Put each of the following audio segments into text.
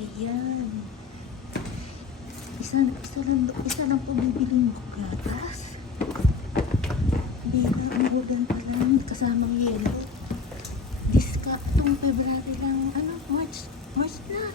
Ayan. Isa, isa lang, isa lang po bibiling gatas. Hindi ka, umuulan pa lang, kasamang yelo. Diska, itong February lang, ano, March, March na.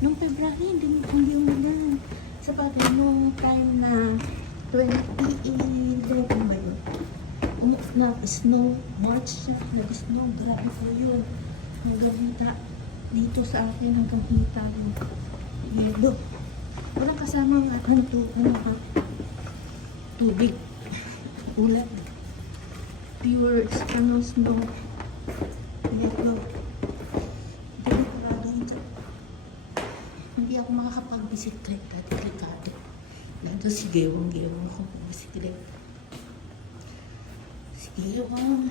Nung February, hindi, hindi umulan. Sa bagay, nung time na 2011 ba yun? Umu- nag-snow, March siya, nag-snow, grabe po yun. Hita, dito sa akin hanggang hita yung yelo. Walang kasama nga ng tu- ano, ha, tubig. Ulan. Pure, ano, snow. Yelo. Delikado ito. Hindi ako makakapag-bisikleta. Delikado. Lalo si Gewang-gewang ako bisikleta. Si Gewang.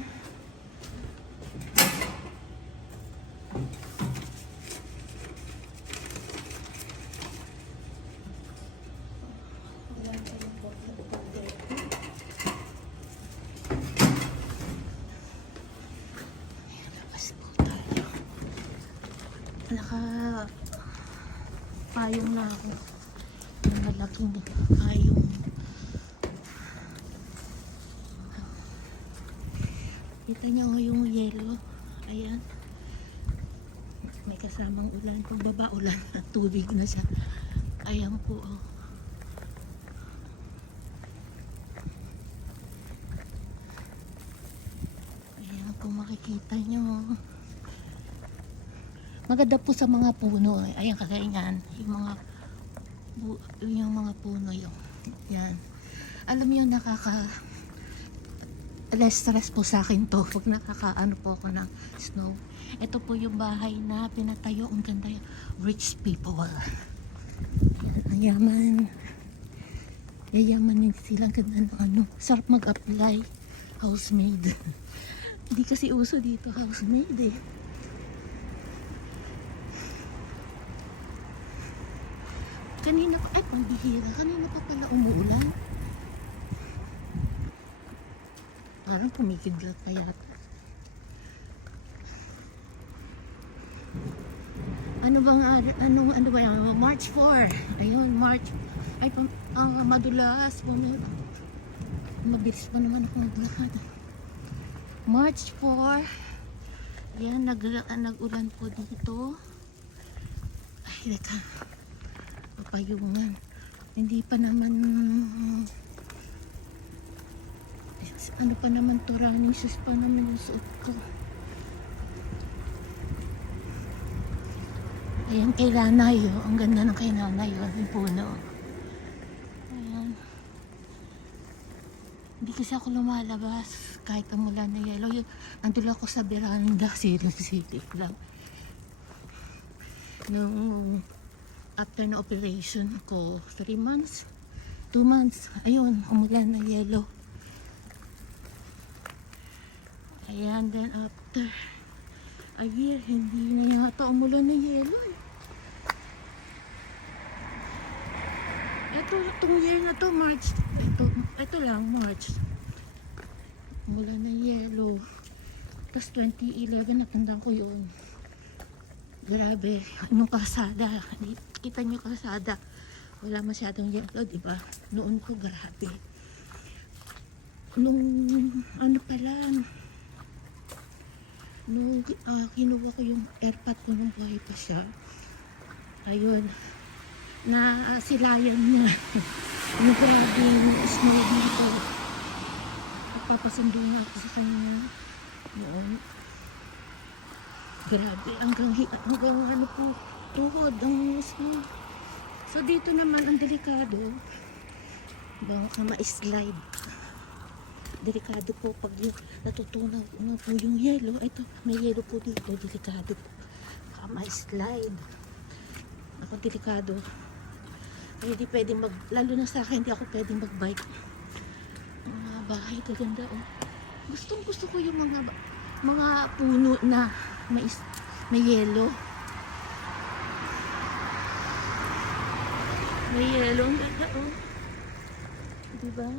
Wala tayong pagkakas dito. Ayan, labas po tayo. Naka payong na ako. Ang malaking payong. Kita niyo yung yellow. Ayan. May kasamang ulan. Pagbaba ulan. Tubig na siya. Ayan po. Oh. Ayan kung makikita nyo. Maganda po sa mga puno. eh. Ayan kagaya niyan. Yung mga yung mga puno yung yan. Alam niyo nakaka less stress po sa akin to pag nakakaano po ako ng snow. Ito po yung bahay na pinatayo. Ang ganda yung rich people. Ang yaman. Yayaman din sila. Ang ganda ng ano. Sarap mag-apply. Housemaid. Hindi kasi uso dito housemaid eh. Kanina pa, ay pambihira. Kanina pa pala umuulan. Parang pumikidlat pa yata. Ano bang, ar- anong, ano ba yan? March 4. Ayun, March. Ay, pam, ah, madulas. Bumi, mabilis pa naman ako maglakad. March 4. Yan, nag, nag-ulan po dito. Ay, leka. Papayungan. Hindi pa naman... Ano pa naman to, running shoes pa naman yung suot ko. Ayan, kay nanay, oh. Ang ganda ng kay nanay, oh. Yung puno. Ayan. Hindi kasi ako lumalabas kahit umulan na yellow. Yun, Nandun ako sa veranda, silip-silip lang. Nung after na operation ko, 3 months, 2 months, ayun, umulan na yellow. Ayan, then after a year, hindi na yata umulan na yellow eh. Ito, itong year na to, March. Ito, ito lang, March. Umulan na yellow. Tapos 2011, natandaan ko yun. Grabe, yung kalsada. Kita nyo kalsada. Wala masyadong yellow, di ba? Noon ko, grabe. Nung, ano pa lang, nung ah, kinuha ko yung airpot ko nung buhay pa siya, ayun, na uh, silayan niya. Yung grabe yung snow dito. Nagpapasundo na ako sa kanya noon. Grabe, hanggang, hanggang ano po, tuhod ang snow. So dito naman ang delikado, baka ma-slide. Delikado po pag yung natutunaw na po yung yellow. Ito, may yellow po dito. Delikado po. Baka ma-slide. Ako delikado. Ay, hindi pwedeng mag... Lalo na sa akin, hindi ako pwedeng mag-bike. Mga bahay, kaganda oh. Gustong gusto ko yung mga mga puno na may, may yellow. May yellow. Ang ganda oh. Diba?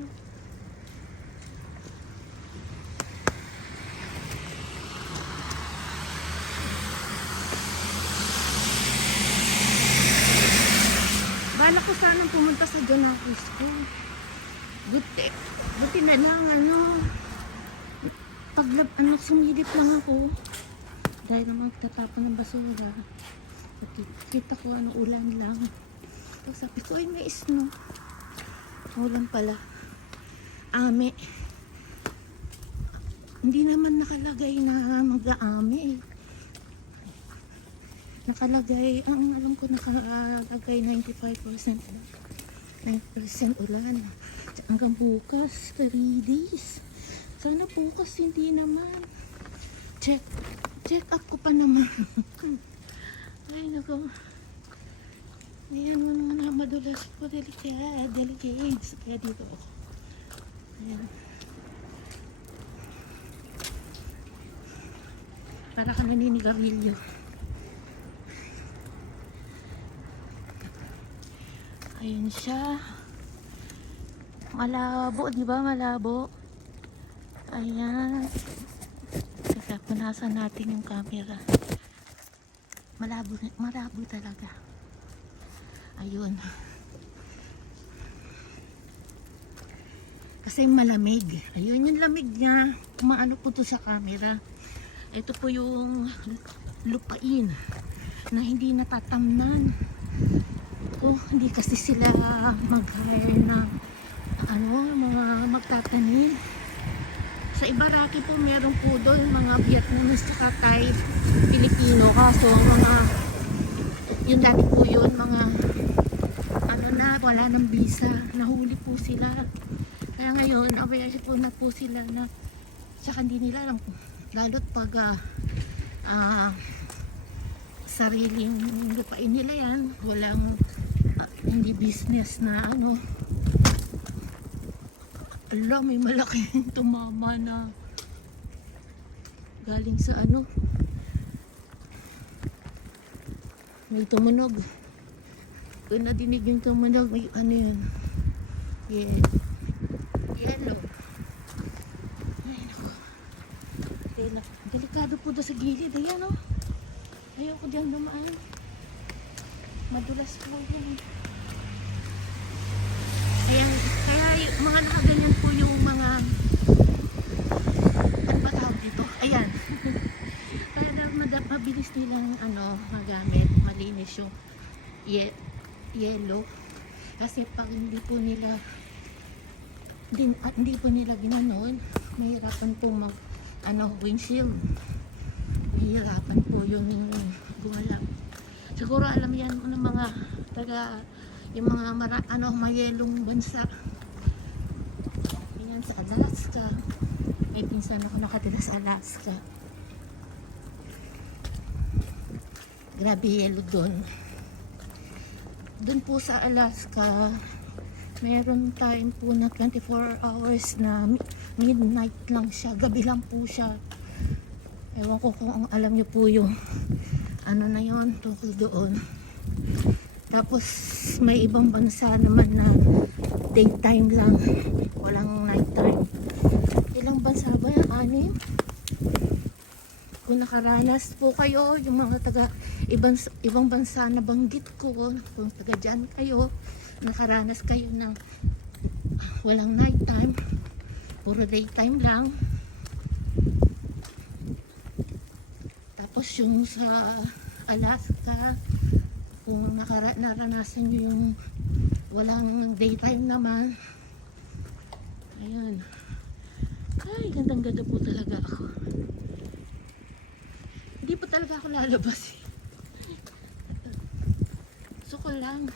ko sanang pumunta sa Donacos ko. Buti, buti na lang, ano, pag ano, sumilip lang ako. Dahil naman tatapon ng basura. Kita ko ano, ulan lang. So, sabi ko, ay may snow. Ulan pala. Ame. Hindi naman nakalagay na mag-aame. Nakalagay, ang alam ko nakalagay 95% 9% ulan. Hanggang bukas, 3 days. Sana bukas hindi naman. Check, check up ko pa naman. Ay, nako. Ayan mga madulas po, delicate, delicate. Kaya dito ako. Ayan. Para ka naninigarilyo. Ayan siya. Malabo, di ba? Malabo. Ayan. Teka, punasan natin yung camera. Malabo, malabo talaga. Ayun. Kasi malamig. Ayun yung lamig niya. Kumaano po to sa camera. Ito po yung lupain na hindi natatamnan. Oh, hindi kasi sila mag-hire ano, mga magtatanim. Sa Ibaraki po meron po doon mga Vietnamese at Thai Pilipino kaso mga yun dati po yun mga na wala ng visa. Nahuli po sila. Kaya ngayon aware po na po sila na tsaka hindi nila alam lalo't pag ah, ah, sariling lupain nila yan walang ah, hindi business na ano. Ala may malaking tumama na galing sa ano. May tumunog kung nadinig yung tumunog may ano yun. Yeah. yellow. Ay naku. Delikado po doon sa gilid. Ayan o ayoko diyan dumaan. Madulas po yun. Kaya, kaya yung mga nakaganyan po yung mga ano dito? Ayan. madap, mabilis nilang ano, magamit, malinis yung ye, yellow. Kasi pag hindi po nila din, at hindi po nila ginanon, mahirapan po mag ano, windshield. Mahirapan po yung gumala. Siguro alam yan ng mga taga yung mga mara, ano, mayelong bansa. Yan sa Alaska. May pinsan ako nakatira sa Alaska. Grabe yelo doon. Doon po sa Alaska, meron time po na 24 hours na mi- midnight lang siya. Gabi lang po siya. Ewan ko kung alam niyo po yung ano na yon tungkol doon. Tapos may ibang bansa naman na daytime lang, walang nighttime. Ilang bansa ba yan? Anim? Kung nakaranas po kayo, yung mga taga ibang, ibang bansa na banggit ko, kung taga dyan kayo, nakaranas kayo ng walang nighttime, puro daytime lang. Tapos yung sa Alaska, kung nakara naranasan nyo yung walang daytime naman. Ayun. Ay gandang ganda po talaga ako ako lalabas eh. gusto ko lang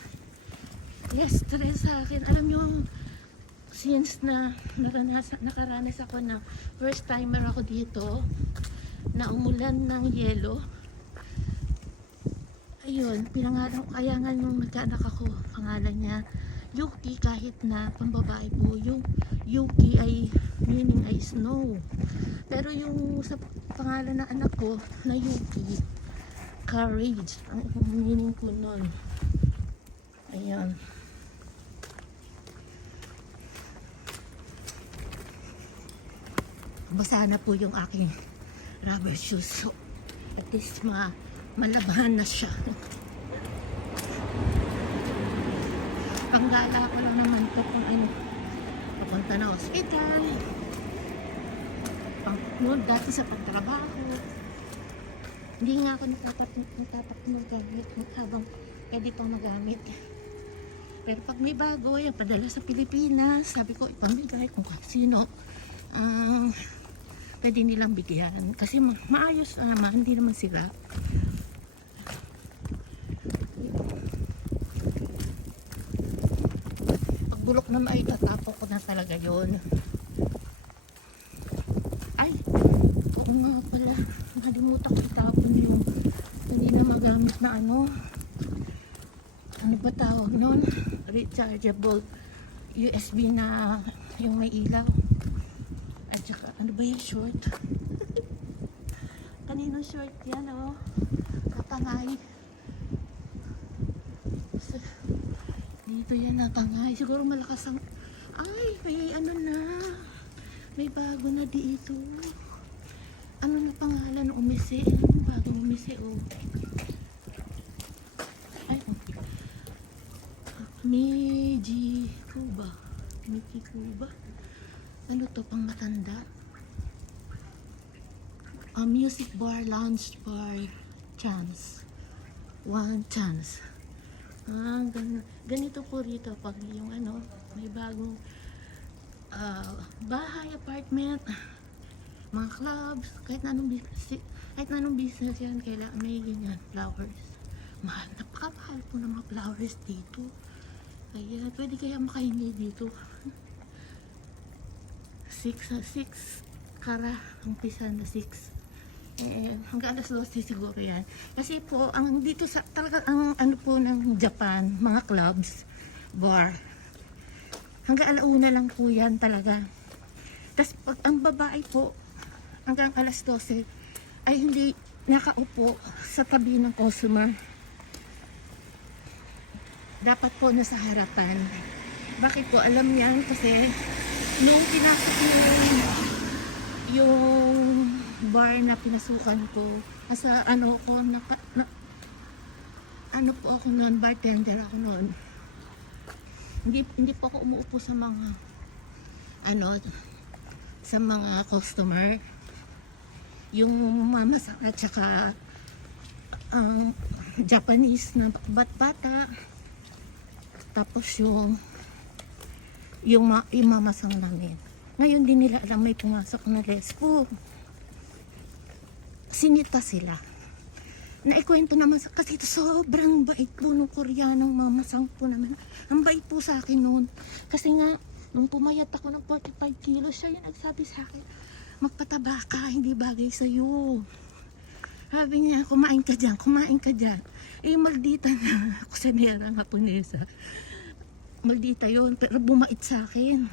yes stress sa akin alam nyo since na naranasan, nakaranas ako na first timer ako dito na umulan ng yelo ayun, pinangalan ko, kaya nga nung nagkaanak ako, pangalan niya, Yuki kahit na pambabae po, yung Yuki ay meaning ay snow. Pero yung sa pangalan ng anak ko na Yuki, courage, ang meaning ko nun. Ayan. Basa na po yung aking rubber shoes. So, at least ma malabahan na siya. Panggala ko lang naman to kung ano. Papunta na hospital. Pang noon dati sa pagtrabaho. Hindi nga ako natapat, natapat magamit habang pwede pang magamit. Pero pag may bago, yung padala sa Pilipinas, sabi ko ipamigay kung sino. Ah, pwede nilang bigyan. Kasi ma- maayos naman, hindi naman sila. Pag bulok na may tatapon ko na talaga yon. Ay, oo nga pala. Nakalimutan ko itapon yung hindi na magamit ano. Ano ba tawag nun? Rechargeable USB na yung may ilaw. At saka, ano ba yung short? Kanino short yan, oh? Kapangay. Dito yan nakangay. Siguro malakas ang... Ay, may ano na. May bago na dito. Ano na pangalan ng umisi? Bagong umisi, oh. Ay, Meiji Kuba. Meiji Kuba. Ano to, pang matanda? A music bar, lounge bar, chance. One chance. Ah, gan ganito po rito pag yung ano, may bagong ah, bahay, apartment, mga clubs, kahit na anong business, kahit na anong business yan, kailangan may ganyan, flowers. Mahal, napakamahal po ng mga flowers dito. Kaya, pwede kaya makahingi dito. Six, ah, six, kara, ang pisa na six. Eh, hanggang alas 12 siguro yan. Kasi po, ang dito sa, talaga, ang ano po ng Japan, mga clubs, bar, hanggang alauna lang po yan talaga. Tapos pag ang babae po, hanggang alas 12, ay hindi nakaupo sa tabi ng customer. Dapat po nasa harapan. Bakit po? Alam niyan kasi nung pinasok yung yung bar na pinasukan ko, nasa ano ko, naka, na, ano po ako noon, bartender ako noon. Hindi, hindi po ako umuupo sa mga ano, sa mga customer. Yung mamasa at saka ang Japanese na bat-bata. Tapos yung yung, ma, yung mamasang namin. Ngayon din nila alam may pumasok na lesbo. Sinita sila. Naikwento naman sa kasi sobrang bait po nung Koreanong mamasang po naman. Ang bait po sa akin noon. Kasi nga, nung pumayat ako ng 45 kilos, siya yung nagsabi sa akin, magpataba ka, hindi bagay sa'yo. Sabi niya, kumain ka dyan, kumain ka dyan. Eh, maldita na ako sa nera nga punesa. Maldita yon pero bumait sa akin.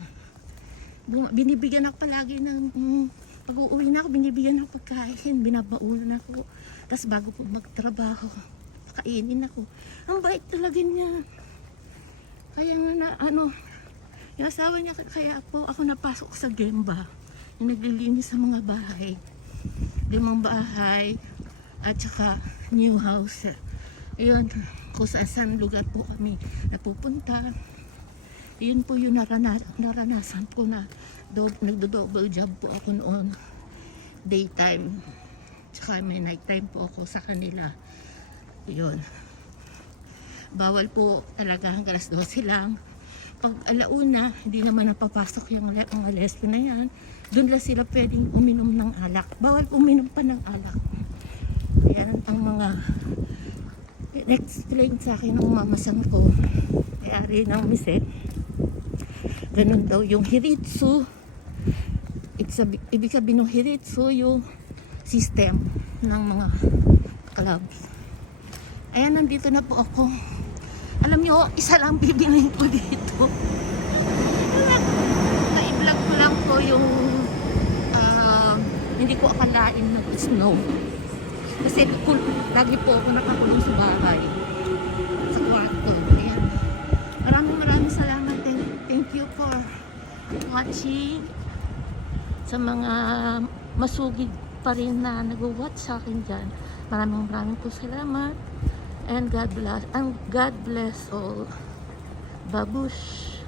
Bum- binibigyan ako palagi ng, mm, pag uuwi na ako, binibigyan ako pagkain, binabaunan ako. Tapos bago po magtrabaho, kainin ako. Ang bait talaga niya. Kaya nga na, ano, yung asawa niya, kaya po ako napasok sa Gemba. Yung naglilinis sa mga bahay. Limang bahay, at saka new house. Ayun, kung saan saan lugar po kami napupunta. Yun po yung narana, naranasan ko na do, nagdo-double job po ako noon. Daytime. Tsaka may nighttime po ako sa kanila. Yun. Bawal po talaga hanggang alas 12 lang. Pag alauna, hindi naman napapasok yung mga lesbo na yan. Doon lang sila pwedeng uminom ng alak. Bawal uminom pa ng alak. Yan ang mga explain sa akin ng mamasang ko. May-ari ng mise. Ganun daw yung hiritsu. Sabi- ibig sabihin ng hiritsu yung system ng mga clubs. Ayan, nandito na po ako. Alam nyo, isa lang bibilin ko dito. Na-vlog ko lang po yung ah, hindi ko akalain na snow. Kasi lagi po ako nakakulong sa bahay. Sa kwarto. Ayan. Maraming maraming salamat. Thank, thank you for watching. Sa mga masugid pa rin na nag-watch sa akin dyan. Maraming maraming po salamat. And God bless. And God bless all. Babush.